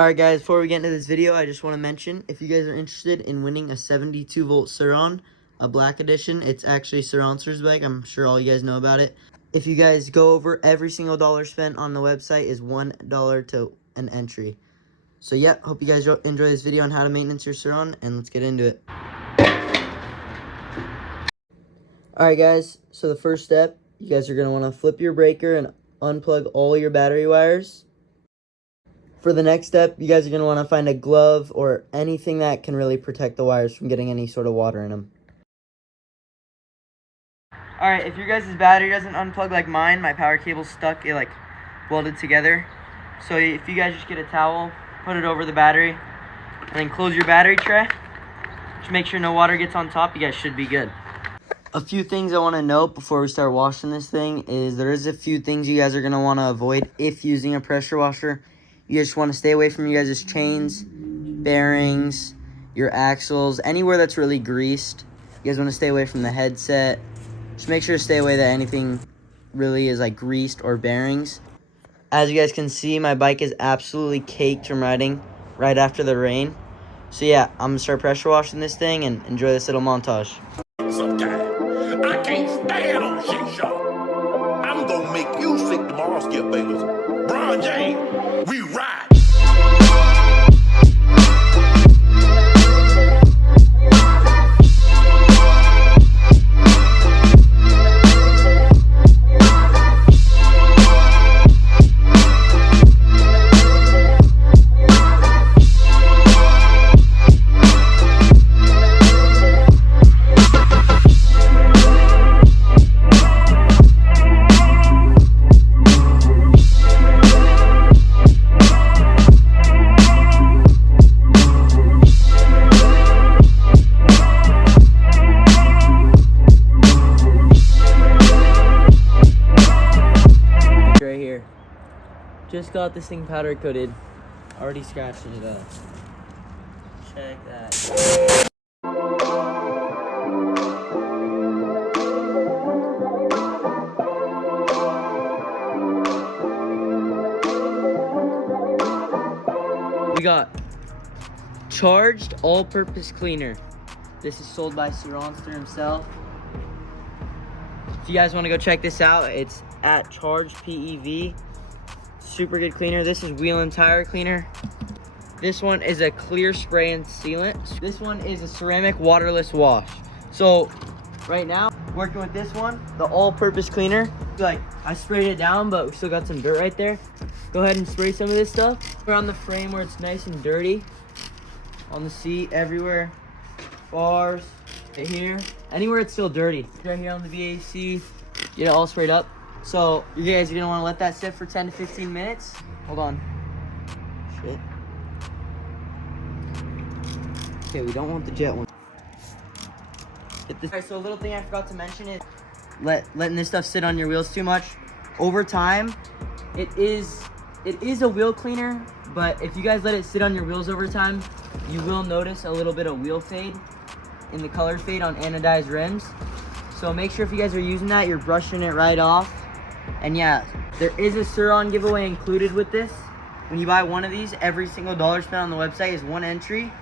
Alright guys, before we get into this video, I just want to mention, if you guys are interested in winning a 72 volt sur-ron, a black edition, it's actually sur-ron's bike. I'm sure all you guys know about it. If you guys go over, every single dollar spent on the website is $1 to an entry. So yeah, hope you guys enjoy this video on how to maintenance your sur-ron, and let's get into it. Alright guys, so the first step, you guys are going to want to flip your breaker and unplug all your battery wires. For the next step, you guys are going to want to find a glove or anything that can really protect the wires from getting any sort of water in them. Alright, if your guys' battery doesn't unplug like mine, my power cable's stuck, it like welded together. So if you guys just get a towel, put it over the battery, and then close your battery tray. Just make sure no water gets on top, you guys should be good. A few things I want to note before we start washing this thing is there is a few things you guys are going to want to avoid if using a pressure washer. You just want to stay away from you guys' chains, bearings, your axles, anywhere that's really greased. You guys want to stay away from the headset. Just make sure to stay away that anything really is like greased or bearings. As you guys can see, my bike is absolutely caked from riding right after the rain. So yeah, I'm going to start pressure washing this thing and enjoy this little montage. Sometime. I can't stand on shit show. I'm going to make you sick tomorrow, Skip Bayless. Bron James, we ride. Just got this thing powder coated. Already scratching it up. Check that. We got charged all-purpose cleaner. This is sold by sur-ron himself. If you guys want to go check this out, it's at Charged PEV. Super good cleaner. This is wheel and tire cleaner. This one is a clear spray and sealant. This one is a ceramic waterless wash. So right now, working with this one, the all-purpose cleaner. Like, I sprayed it down, but we still got some dirt right there. Go ahead and spray some of this stuff around the frame where it's nice and dirty. On the seat, everywhere. Bars, right here. Anywhere it's still dirty. Right here on the VAC, get it all sprayed up. So you guys are gonna want to let that sit for 10 to 15 minutes. Hold on. Shit. Okay, we don't want the jet one. Get this. Alright, so a little thing I forgot to mention is letting this stuff sit on your wheels too much. Over time, it is a wheel cleaner, but if you guys let it sit on your wheels over time, you will notice a little bit of wheel fade in the color fade on anodized rims. So make sure if you guys are using that, you're brushing it right off. And yeah, there is a sur-ron giveaway included with this. When you buy one of these, every single dollar spent on the website is one entry.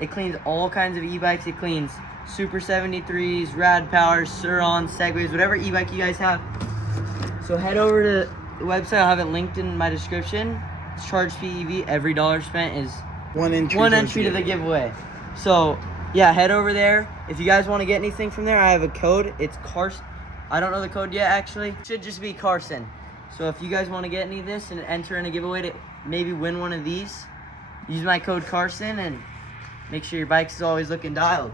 It cleans all kinds of e-bikes. It cleans Super 73s, Rad Powers, sur-ron, Segways, whatever e-bike you guys have. So head over to the website. I'll have it linked in my description. It's Charged PEV. Every dollar spent is one entry to the giveaway. So yeah, head over there. If you guys want to get anything from there, I have a code. It's Carson. I don't know the code yet, actually. It should just be Carson. So if you guys want to get any of this and enter in a giveaway to maybe win one of these, use my code Carson and make sure your bike is always looking dialed.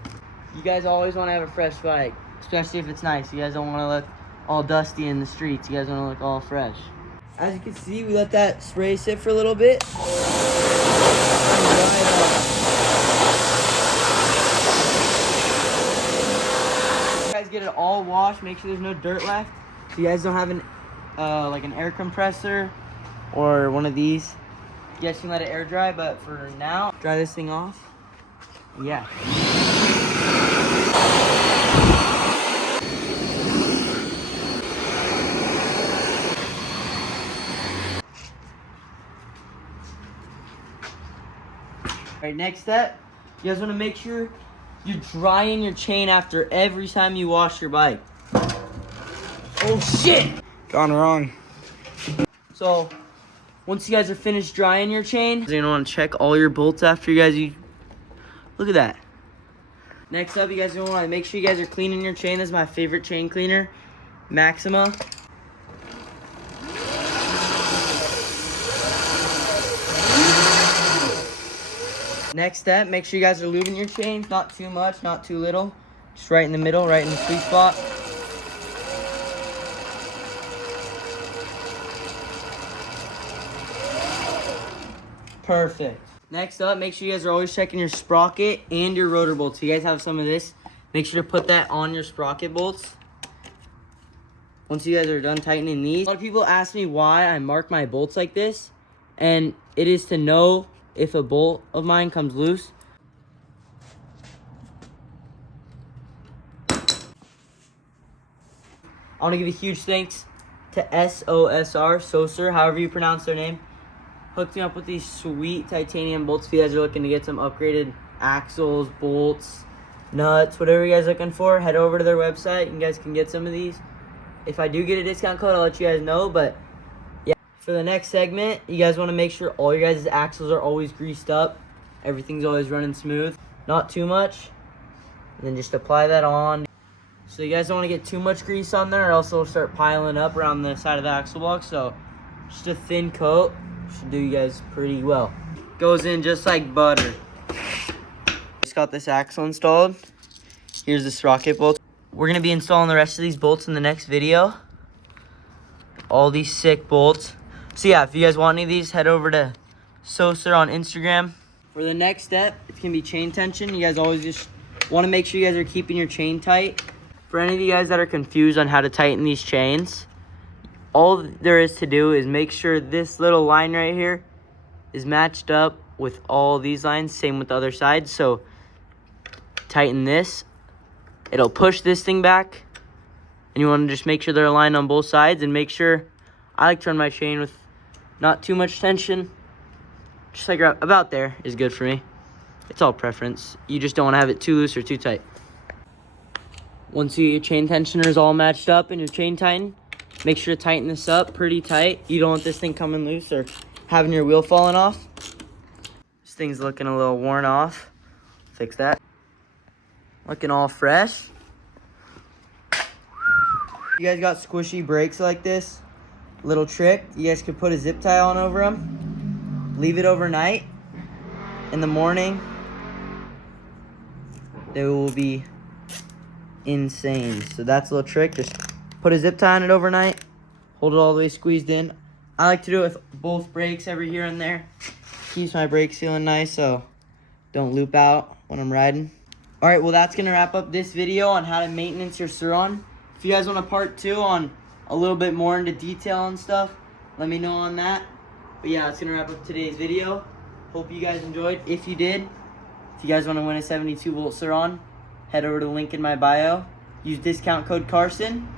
You guys always want to have a fresh bike, especially if it's nice. You guys don't want to look all dusty in the streets. You guys want to look all fresh. As you can see, we let that spray sit for a little bit. Get it all washed, make sure there's no dirt left. If you guys don't have an like an air compressor or one of these, you guys can let it air dry, but for now, dry this thing off. Yeah. Alright, next step, you guys want to make sure you're drying your chain after every time you wash your bike. Oh shit! Gone wrong. So, once you guys are finished drying your chain, you're gonna want to check all your bolts after you guys look at that. Next up, you guys are gonna want to make sure you guys are cleaning your chain. This is my favorite chain cleaner, Maxima. Next step, make sure you guys are lubing your chain. Not too much, not too little. Just right in the middle, right in the sweet spot. Perfect. Next up, make sure you guys are always checking your sprocket and your rotor bolts. If you guys have some of this, make sure to put that on your sprocket bolts. Once you guys are done tightening these, a lot of people ask me why I mark my bolts like this, and it is to know if a bolt of mine comes loose. I want to give a huge thanks to SOSR, however you pronounce their name. Hooked me up with these sweet titanium bolts. If you guys are looking to get some upgraded axles, bolts, nuts, whatever you guys are looking for, head over to their website and you guys can get some of these. If I do get a discount code, I'll let you guys know, but yeah. For the next segment, you guys want to make sure all your guys' axles are always greased up. Everything's always running smooth. Not too much. And then just apply that on. So you guys don't want to get too much grease on there or else it'll start piling up around the side of the axle block. So just a thin coat should do you guys pretty well. Goes in just like butter. Just got this axle installed. Here's the sprocket bolt. We're going to be installing the rest of these bolts in the next video. All these sick bolts. So yeah, if you guys want any of these, head over to Soser on Instagram. For the next step, it's going to be chain tension. You guys always just want to make sure you guys are keeping your chain tight. For any of you guys that are confused on how to tighten these chains, all there is to do is make sure this little line right here is matched up with all these lines. Same with the other side. So tighten this. It'll push this thing back. And you want to just make sure they're aligned on both sides. And make sure, I like to run my chain with not too much tension. Just like about there is good for me. It's all preference. You just don't want to have it too loose or too tight. Once your chain tensioner is all matched up and your chain tightened, make sure to tighten this up pretty tight. You don't want this thing coming loose or having your wheel falling off. This thing's looking a little worn off. Fix that. Looking all fresh. You guys got squishy brakes like this, little trick, you guys could put a zip tie on over them. Leave it overnight. In the morning, they will be insane. So that's a little trick. Just put a zip tie on it overnight. Hold it all the way squeezed in. I like to do it with both brakes every here and there. Keeps my brakes feeling nice so don't loop out when I'm riding. Alright, well that's going to wrap up this video on how to maintenance your sur-ron. If you guys want a part 2 on a little bit more into detail and stuff, let me know on that. But yeah, that's going to wrap up today's video. Hope you guys enjoyed. If you did, if you guys want to win a 72 volt sur-ron, head over to the link in my bio. Use discount code Carson.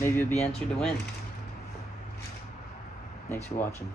Maybe you'll be entered to win. Thanks for watching.